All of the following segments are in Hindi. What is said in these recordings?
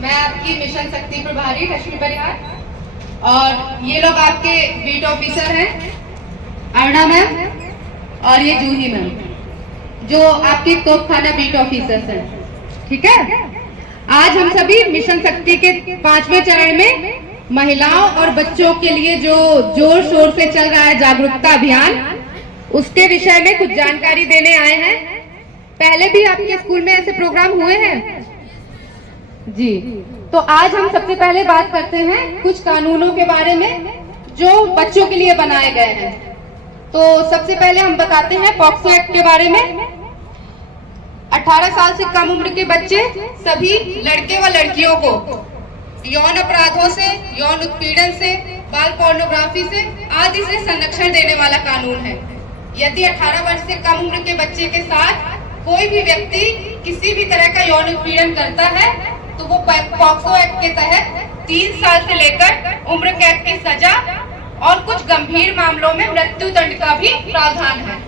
मैं आपकी मिशन शक्ति प्रभारी रश्मि परिहार और ये लोग आपके बीट ऑफिसर हैं, अरुणा मैम और ये जूही मैम, जो आपके तोपखाना बीट ऑफिसर्स हैं। ठीक है, आज हम सभी मिशन शक्ति के 5वें चरण में महिलाओं और बच्चों के लिए जो जोर शोर से चल रहा है जागरूकता अभियान, उसके विषय में कुछ जानकारी देने आए हैं। पहले भी आपके स्कूल में ऐसे प्रोग्राम हुए हैं जी। तो आज हम सबसे पहले बात करते हैं कुछ कानूनों के बारे में जो बच्चों के लिए बनाए गए हैं। तो सबसे पहले हम बताते हैं पॉक्सो एक्ट के बारे में। 18 साल से कम उम्र के बच्चे सभी लड़के व लड़कियों को यौन अपराधों से, यौन उत्पीड़न से, बाल पोर्नोग्राफी से आदि से संरक्षण देने वाला कानून है। यदि 18 वर्ष से कम उम्र के बच्चे के साथ कोई भी व्यक्ति किसी भी तरह का यौन उत्पीड़न करता है तो वो पॉक्सो एक्ट के तहत 3 साल से लेकर उम्र कैद की सजा और कुछ गंभीर मामलों में मृत्यु दंड का भी प्रावधान है।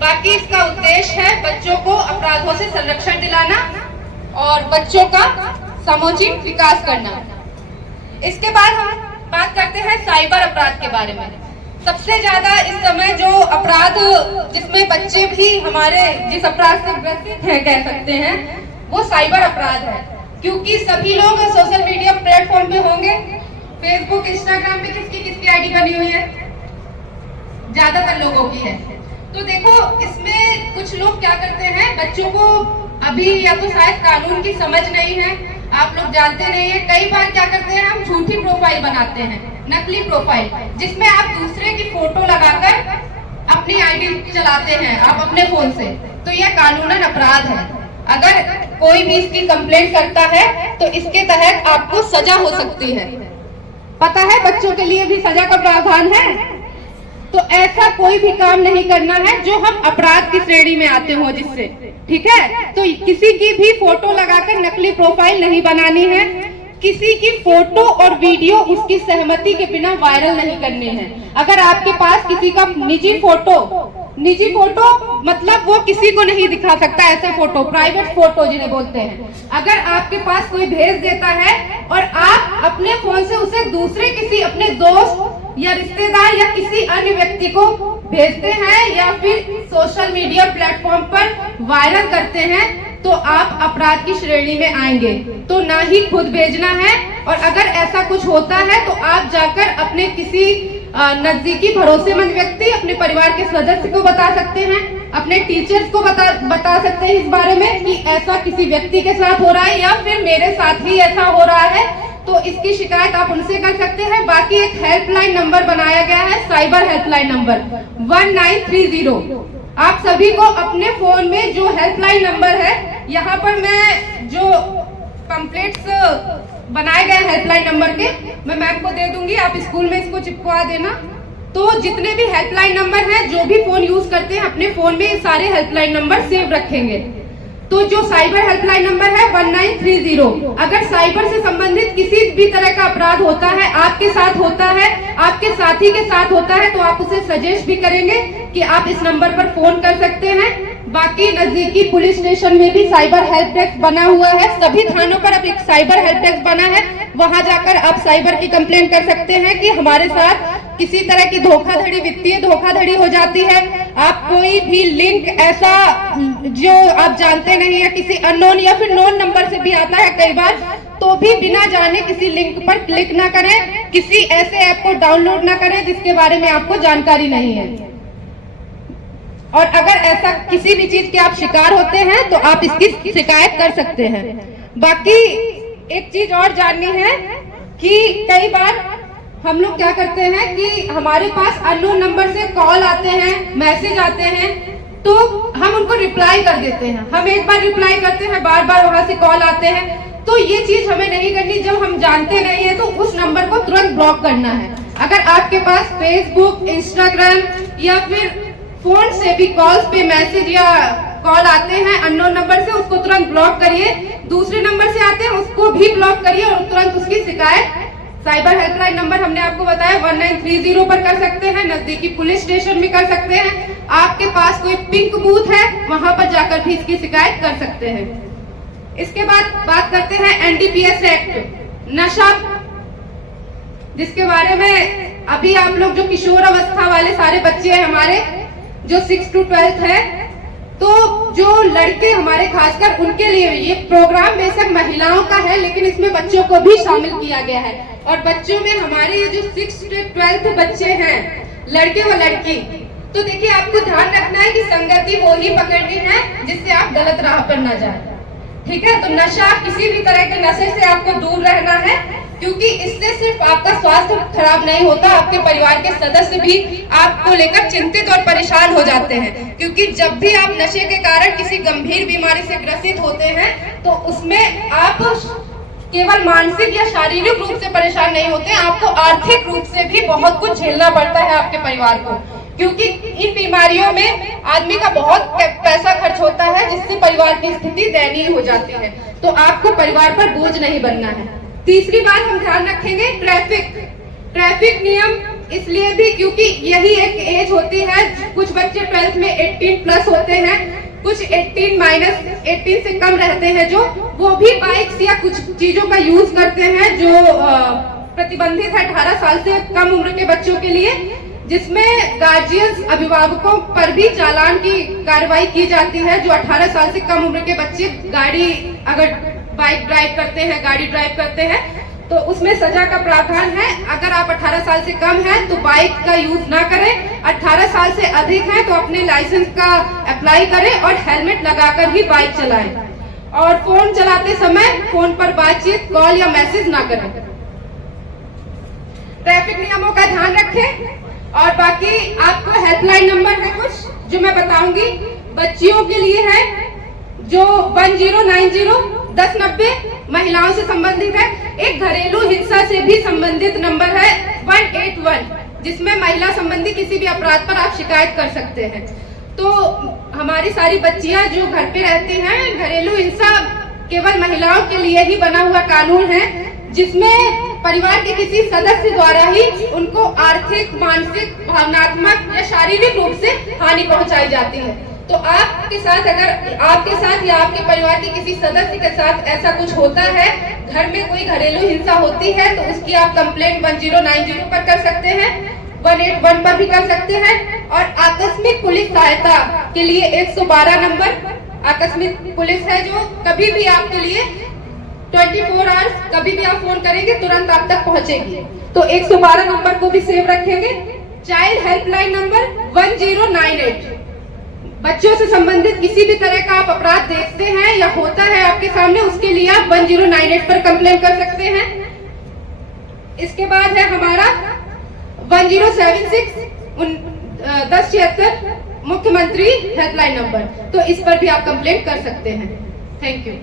बाकी इसका उद्देश्य है बच्चों को अपराधों से संरक्षण दिलाना और बच्चों का समुचित विकास करना। इसके बाद हम बात करते हैं साइबर अपराध के बारे में। सबसे ज्यादा इस समय जो अपराध जिसमें बच्चे भी हमारे जिस अपराध से ग्रसित हैं कह सकते हैं, वो साइबर अपराध है। क्योंकि सभी लोग सोशल मीडिया प्लेटफॉर्म पे होंगे, फेसबुक, इंस्टाग्राम पे किसकी आईडी बनी हुई है? ज्यादातर लोगों की है। तो देखो, इसमें कुछ लोग क्या करते हैं, बच्चों को अभी या तो शायद कानून की समझ नहीं है, आप लोग जानते नहीं है। कई बार क्या करते हैं, हम झूठी प्रोफाइल बनाते हैं, नकली प्रोफाइल, जिसमें आप दूसरे की फोटो लगाकर अपनी आईडी चलाते हैं आप अपने फोन से। तो यह कानूनन अपराध है। अगर कोई भी इसकी कंप्लेंट करता है तो इसके तहत आपको सजा हो सकती है। पता है बच्चों के लिए भी सजा का प्रावधान है। तो ऐसा कोई भी काम नहीं करना है जो हम अपराध की श्रेणी में आते हो जिससे, ठीक है। तो किसी की भी फोटो लगाकर नकली प्रोफाइल नहीं बनानी है। किसी की फोटो और वीडियो उसकी सहमति के बिना वायरल नहीं करनी है। अगर आपके पास किसी का निजी फोटो मतलब वो किसी को नहीं दिखा सकता, ऐसे फोटो, प्राइवेट फोटो जिन्हें बोलते हैं, अगर आपके पास कोई भेज देता है और आप अपने फोन से उसे दूसरे किसी अपने दोस्त या रिश्तेदार या किसी अन्य व्यक्ति को भेजते हैं या फिर सोशल मीडिया प्लेटफॉर्म पर वायरल करते हैं, तो आप अपराध की श्रेणी में आएंगे। तो ना ही खुद भेजना है, और अगर ऐसा कुछ होता है तो आप जाकर अपने किसी नजदीकी भरोसेमंद व्यक्ति, अपने परिवार के सदस्य को बता सकते हैं, अपने टीचर्स को बता सकते हैं इस बारे में कि ऐसा किसी व्यक्ति के साथ हो रहा है या फिर मेरे साथ ही ऐसा हो रहा है। तो इसकी शिकायत आप उनसे कर सकते हैं। बाकी एक हेल्पलाइन नंबर बनाया गया है, साइबर हेल्पलाइन नंबर 1930। आप सभी को अपने फोन में जो हेल्पलाइन नंबर है, यहाँ पर मैं जो पंपलेट्स बनाए गए हेल्पलाइन नंबर के मैं मैम को दे दूंगी, आप स्कूल में इसको चिपका देना। तो जितने भी हेल्पलाइन नंबर हैं, जो भी फोन यूज करते हैं अपने फोन में सारे हेल्पलाइन नंबर सेव रखेंगे। तो जो साइबर हेल्पलाइन नंबर है 1930, अगर साइबर से संबंधित किसी भी तरह का अपराध होता है, आपके साथ होता है, आपके साथी के साथ होता है, तो आप उसे सजेस्ट भी करेंगे कि आप इस नंबर पर फोन कर सकते हैं। बाकी नजदीकी पुलिस स्टेशन में भी साइबर हेल्प डेस्क बना हुआ है। सभी थानों पर अब एक साइबर हेल्प डेस्क बना है, वहां जाकर आप साइबर की कंप्लेंट कर सकते हैं कि हमारे साथ किसी तरह की धोखाधड़ी, वित्तीय धोखाधड़ी हो जाती है। आप कोई भी लिंक ऐसा जो आप जानते नहीं है, किसी अननोन या फिर नोन नंबर से भी आता है कई बार, तो भी बिना जाने किसी लिंक पर क्लिक ना करें, किसी ऐसे ऐप को डाउनलोड ना करें जिसके बारे में आपको जानकारी नहीं है। और अगर ऐसा किसी भी चीज के आप शिकार होते हैं तो आप इसकी शिकायत कर सकते हैं। बाकी एक चीज और जाननी है कि कई बार हम लोग क्या करते हैं कि हमारे पास अननोन नंबर से कॉल आते हैं, मैसेज आते हैं, तो हम उनको रिप्लाई कर देते हैं। हम एक बार रिप्लाई करते हैं, बार बार वहां से कॉल आते हैं, तो ये चीज हमें नहीं करनी। जब हम जानते नहीं है तो उस नंबर को तुरंत ब्लॉक करना है। अगर आपके पास फेसबुक, इंस्टाग्राम या फिर फोन से भी कॉल्स पे मैसेज या कॉल आते हैं अननोन नंबर से, उसको तुरंत ब्लॉक करिए। दूसरे नंबर से आते हैं उसको भी ब्लॉक करिए और तुरंत उसकी शिकायत साइबर हेल्पलाइन नंबर हमने आपको बताया 1930 पर कर सकते हैं। नजदीकी पुलिस स्टेशन में कर सकते हैं। आपके पास कोई पिंक बूथ है, वहां पर जाकर भी इसकी शिकायत कर सकते हैं। इसके बाद बात करते हैं एनडीपीएस एक्ट, नशा, जिसके बारे में अभी आप लोग जो किशोर अवस्था वाले सारे बच्चे हैं हमारे, जो 6 to 12 है, तो जो लड़के हमारे खासकर उनके लिए ये प्रोग्राम बेशक महिलाओं का है, लेकिन इसमें बच्चों को भी शामिल किया गया है। और बच्चों में हमारे ये जो 6 to 12 बच्चे हैं, लड़के व लड़की, तो देखिए आपको ध्यान रखना है कि संगति वो ही पकड़नी है जिससे आप गलत राह पर न जाए, ठीक है। तो नशा, किसी भी तरह के नशे से आपको दूर रहना है, क्योंकि इससे सिर्फ आपका स्वास्थ्य खराब नहीं होता, आपके परिवार के सदस्य भी आपको लेकर चिंतित और परेशान हो जाते हैं। क्योंकि जब भी आप नशे के कारण किसी गंभीर बीमारी से ग्रसित होते हैं, तो उसमें आप केवल मानसिक या शारीरिक रूप से परेशान नहीं होते, आपको आर्थिक रूप से भी बहुत कुछ झेलना पड़ता है आपके परिवार को, क्योंकि इन बीमारियों में आदमी का बहुत पैसा खर्च होता है, जिससे परिवार की स्थिति दयनीय हो जाती है। तो आपको परिवार पर बोझ नहीं बनना है। तीसरी बात हम ध्यान रखेंगे, ट्रैफिक नियम, इसलिए भी क्योंकि यही एक एज होती है, कुछ बच्चे 12th में 18+ होते हैं, कुछ 18 से कम रहते हैं, जो वो भी बाइक्स या कुछ चीजों का यूज करते हैं जो प्रतिबंधित है 18 साल से कम उम्र के बच्चों के लिए, जिसमें गार्जियंस, अभिभावकों पर भी चालान की कार्रवाई की जाती है। जो 18 साल से कम उम्र के बच्चे गाड़ी, अगर बाइक ड्राइव करते हैं, गाड़ी ड्राइव करते हैं, तो उसमें सजा का प्रावधान है। अगर आप 18 साल से कम हैं तो बाइक का यूज ना करें, 18 साल से अधिक हैं तो अपने लाइसेंस का अप्लाई करें और हेलमेट लगाकर ही बाइक चलाएं। और फोन चलाते समय फोन पर बातचीत, कॉल या मैसेज ना करें। ट्रैफिक नियमों का ध्यान रखें। और बाकी आपको हेल्पलाइन नंबर है कुछ जो मैं बताऊंगी, बच्चियों के लिए है जो 1090 1090, महिलाओं से संबंधित है। एक घरेलू हिंसा से भी संबंधित नंबर है 181, जिसमें महिला संबंधी किसी भी अपराध पर आप शिकायत कर सकते हैं। तो हमारी सारी बच्चियां जो घर पे रहती हैं, घरेलू हिंसा केवल महिलाओं के लिए ही बना हुआ कानून है, जिसमें परिवार के किसी सदस्य द्वारा ही उनको आर्थिक, मानसिक, भावनात्मक या शारीरिक रूप से हानि पहुंचाई जाती है। तो आपके साथ, अगर आपके साथ या आपके परिवार के किसी सदस्य के साथ ऐसा कुछ होता है, घर में कोई घरेलू हिंसा होती है, तो उसकी आप कंप्लेंट 1090 पर कर सकते हैं, 181 पर भी कर सकते हैं। और आकस्मिक पुलिस सहायता के लिए 112 नंबर आकस्मिक पुलिस है, जो कभी भी आपके लिए 24 आवर्स कभी भी आप फोन करेंगे तुरंत आप तक पहुंचेगी। तो 112 नंबर को भी सेव रखेंगे। चाइल्ड हेल्पलाइन नंबर 1098, बच्चों से संबंधित किसी भी तरह का आप अपराध देखते हैं या होता है आपके सामने, उसके लिए आप 1098 पर कंप्लेन कर सकते हैं। इसके बाद है हमारा 1076 1076 मुख्यमंत्री हेल्पलाइन नंबर, तो इस पर भी आप कंप्लेन कर सकते हैं। Thank you.